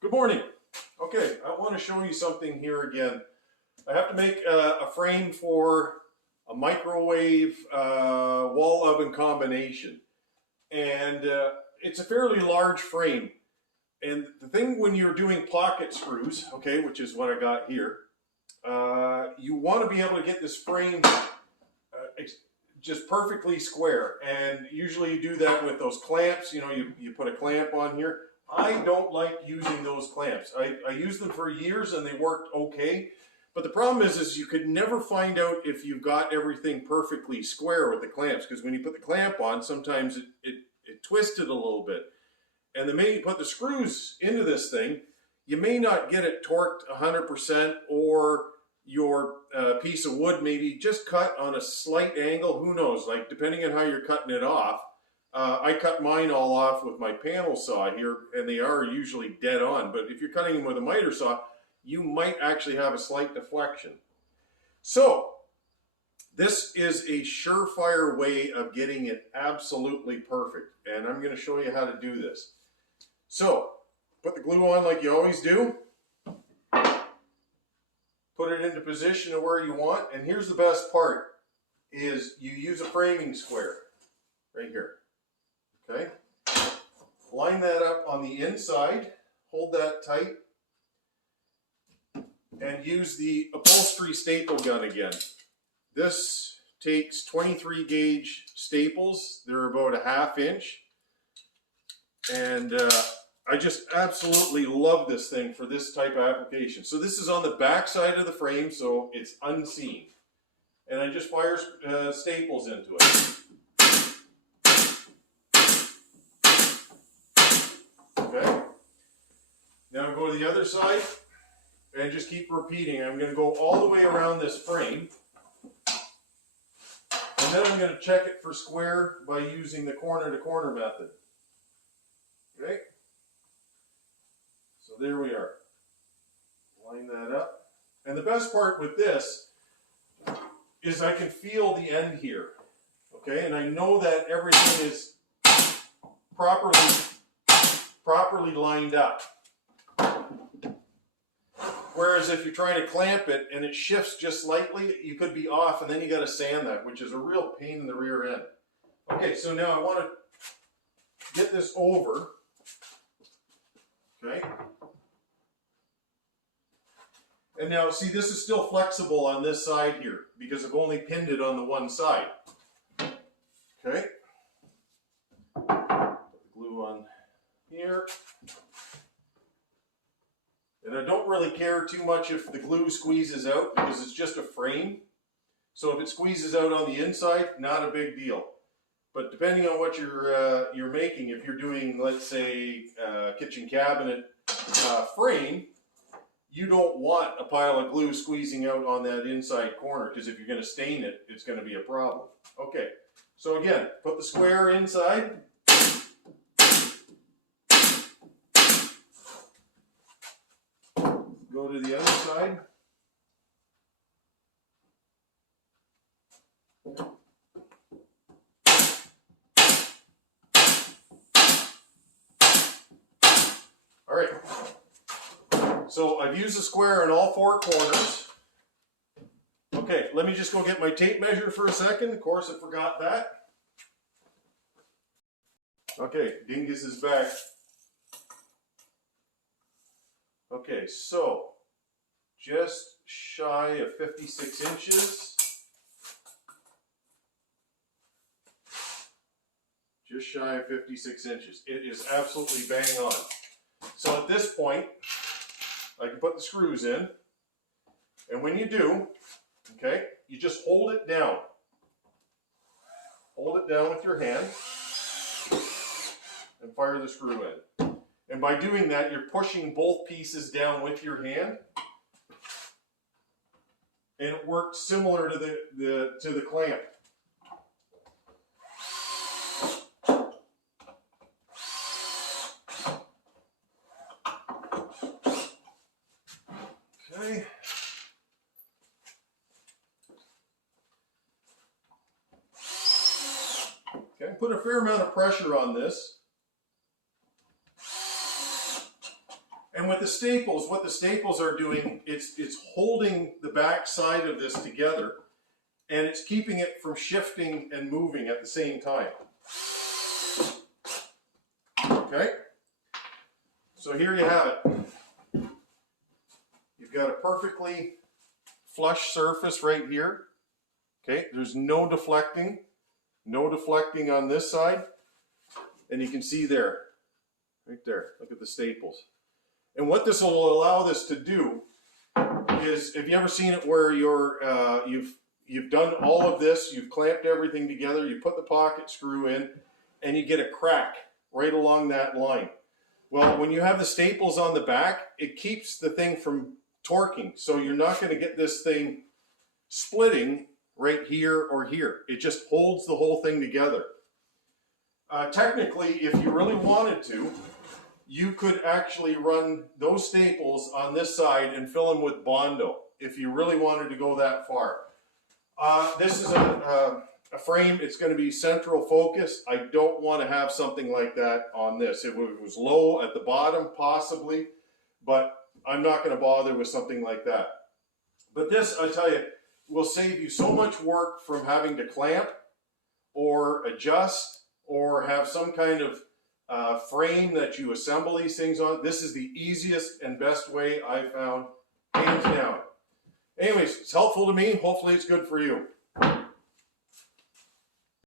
Good morning. Okay, I want to show you something here again. I have to make a frame for a microwave wall oven combination. And it's a fairly large frame. And the thing when you're doing pocket screws, okay, which is what I got here, you want to be able to get this frame just perfectly square. And usually you do that with those clamps. You know, you put a clamp on here. I don't like using those clamps. I used them for years and they worked okay. But the problem is you could never find out if you've got everything perfectly square with the clamps, because when you put the clamp on, sometimes it twisted a little bit. And the minute you put the screws into this thing, you may not get it torqued 100%, or your piece of wood maybe just cut on a slight angle. Who knows, like depending on how you're cutting it off. I cut mine all off with my panel saw here, and they are usually dead on. But if you're cutting them with a miter saw, you might actually have a slight deflection. So this is a surefire way of getting it absolutely perfect. And I'm going to show you how to do this. So put the glue on like you always do. Put it into position of where you want. And here's the best part, is you use a framing square right here. Okay, line that up on the inside, hold that tight, and use the upholstery staple gun again. This takes 23 gauge staples. They're about a ½ inch. And I just absolutely love this thing for this type of application. So this is on the back side of the frame, so it's unseen. And I just fire staples into it. Okay, now go to the other side and just keep repeating. I'm going to go all the way around this frame, and then I'm going to check it for square by using the corner to corner method. Okay, so there we are. Line that up. And the best part with this is I can feel the end here. Okay, and I know that everything is properly lined up. Whereas if you're trying to clamp it and it shifts just slightly, you could be off, and then you got to sand that, which is a real pain in the rear end. Okay, so now I want to get this over. Okay. And now see, this is still flexible on this side here because I've only pinned it on the one side. Okay. Put the glue on here. And I don't really care too much if the glue squeezes out, because it's just a frame. So if it squeezes out on the inside, not a big deal. But depending on what you're making, if you're doing, let's say, kitchen cabinet frame, you don't want a pile of glue squeezing out on that inside corner, because if you're going to stain it, it's going to be a problem. Okay, so again, put the square inside. Go to the other side. All right. So I've used a square in all 4 corners. Okay, let me just go get my tape measure for a second. Of course, I forgot that. Okay, Dingus is back. Okay, so just shy of 56 inches. Just shy of 56 inches. It is absolutely bang on. So at this point, I can put the screws in. And when you do, okay, you just hold it down. Hold it down with your hand and fire the screw in. And by doing that, you're pushing both pieces down with your hand. And it works similar to the clamp. Okay. Okay, put a fair amount of pressure on this. And with the staples, what the staples are doing, it's holding the back side of this together, and it's keeping it from shifting and moving at the same time. Okay? So here you have it. You've got a perfectly flush surface right here. Okay, there's no deflecting on this side. And you can see there, right there, look at the staples. And what this will allow this to do is, have you ever seen it where you've done all of this, you've clamped everything together, you put the pocket screw in, and you get a crack right along that line. Well, when you have the staples on the back, it keeps the thing from torquing. So you're not going to get this thing splitting right here or here. It just holds the whole thing together. Technically, if you really wanted to, you could actually run those staples on this side and fill them with Bondo if you really wanted to go that far. This is a frame. It's going to be central focus. I don't want to have something like that on this. If it was low at the bottom, possibly, but I'm not going to bother with something like that. But this, I tell you, will save you so much work from having to clamp or adjust or have some kind of frame that you assemble these things on. This is the easiest and best way I found, hands down. Anyways, it's helpful to me. Hopefully it's good for you.